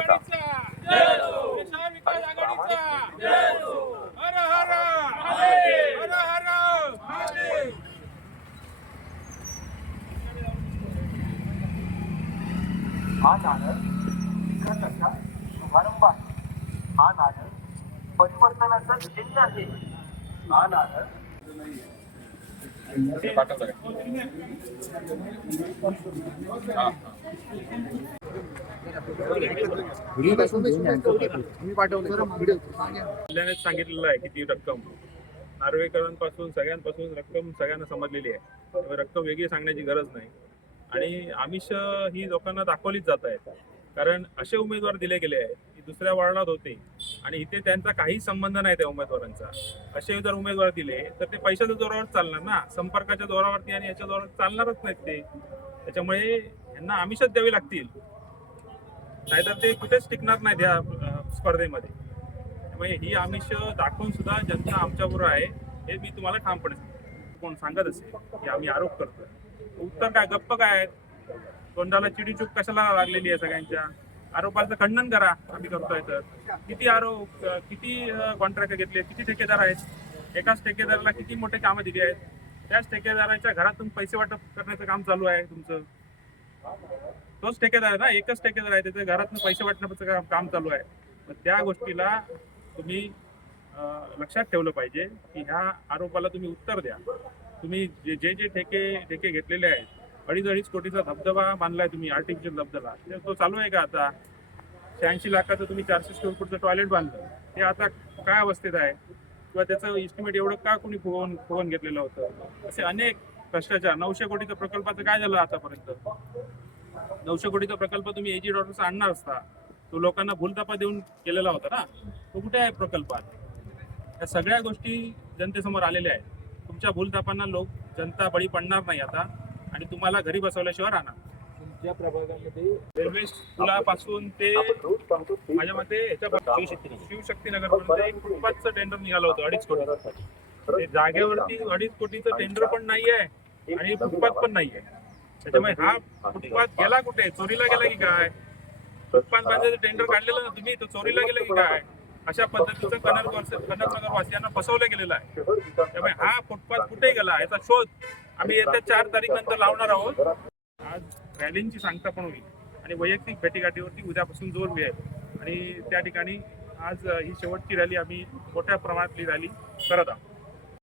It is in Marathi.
कार्यकर्ता देशावर विकास आघाडीचा. हर हर हर हर महादेव. हा नारळ विकासाचा शुभारंभ आहे. हा नारळ परिवर्तनाचं चिन्ह आहे हा नारळ कल्याणच सांगितलेलं आहे किती रक्कम नार्वेकरांपासून सगळ्यांपासून रक्कम सगळ्यांना समजलेली आहे. त्यामुळे रक्कम वेगळी सांगण्याची गरज नाही. आणि आमिष ही लोकांना दाखवलीच जात आहेत. कारण असे उमेदवार दिले गेले आहेत की दुसऱ्या वार्डात होते आणि इथे त्यांचा काही संबंध नाही त्या उमेदवारांचा. असे जर उमेदवार दिले तर ते पैशाच्या जोरावर चालणार ना? संपर्काच्या जोरावरती आणि याच्या जोरावर चालणारच नाहीत ते. त्याच्यामुळे यांना आमिषच द्यावी लागतील. नाहीतर ते कुठेच टिकणार नाहीत या स्पर्धेमध्ये. त्यामुळे ही आमिष दाखवून सुद्धा जनता आमच्याबरोबर आहे. हे मी तुम्हाला ठामपणे कोण सांगत असेल की आम्ही आरोप करतोय. उत्तर काय? गप्प काय आहेत? तोंडाला चिडीचूक कशाला लागलेली आहे सगळ्यांच्या? आरोपाचं खंडन करा आम्ही करतोय तर. किती आरोप किती कॉन्ट्रॅक्ट घेतले किती ठेकेदार आहेत? एकाच ठेकेदाराला किती मोठे कामं दिली आहेत? त्याच ठेकेदाराच्या घरातून पैसे वाटप करण्याचं काम चालू आहे तुमचं. तोच ठेकेदार आहे ना एकच ठेकेदार आहे त्याच्या घरातनं पैसे वाटण्याचं काम- काम चालू आहे. मग त्या गोष्टीला तुम्ही लक्षात ठेवलं पाहिजे की ह्या आरोपाला तुम्ही उत्तर द्या. तुम्ही जे जे जे ठेके ठेके घेतलेले आहेत अडीच अडीच कोटीचा धबधबा बांधलाय तुम्ही आर्टिफिशियल धबधबा. तो चालू आहे का आता? शहाऐंशी लाखाचं तुम्ही चारशे स्क्वेअर फूटचं टॉयलेट बांधलं. ते आता काय अवस्थेत आहे? किंवा त्याचं इस्टिमेट एवढं का कोणी फुगवून फुगवून घेतलेलं होतं? असे अनेक भ्रष्टाचार. नऊशे कोटीचं प्रकल्पाचं काय झालं आतापर्यंत? नऊशे कोटीचा प्रकल्प तुम्ही एजी डॉलरचा आणणार असता. तो लोकांना भूलतापा देऊन केलेला होता ना. तो कुठे आहे प्रकल्पात या सगळ्या गोष्टी जनतेसमोर आलेल्या आहेत. तुमच्या भूलतापांना लोक जनता बळी पडणार नाही आता. आणि तुम्हाला घरी बसवल्याशिवाय राहणार. तुमच्या प्रभागामध्ये रेल्वे पुलापासून ते माझ्या मते शिवशक्तीनगर पर्यंत एक फुटपाथचं टेंडर निघालं होतं अडीच कोटी. ते जागेवरती अडीच कोटीचं टेंडर पण नाही आहे आणि फुटपाथ पण नाही आहे त्याच्यामुळे हा फुटपाथ गेला कुठे? चोरीला गेला की काय? फुटपाथ बांधायचं टेंडर काढलेलं ना तुम्ही तो चोरीला गेलं की काय? अशा पद्धतीचं कनक कनकनगर वासियांना फसवलं गेलेलं आहे. त्यामुळे हा फुटपाथ कुठे गेला? याचा शोध आम्ही येत्या चार तारीख नंतर लावणार आहोत. आज रॅलींची सांगता पण होईल. आणि वैयक्तिक भेटीगाठीवरती उद्यापासून जोर मिळेल आणि त्या ठिकाणी आज ही शेवटची रॅली आम्ही मोठ्या प्रमाणातली रॅली करत आहोत.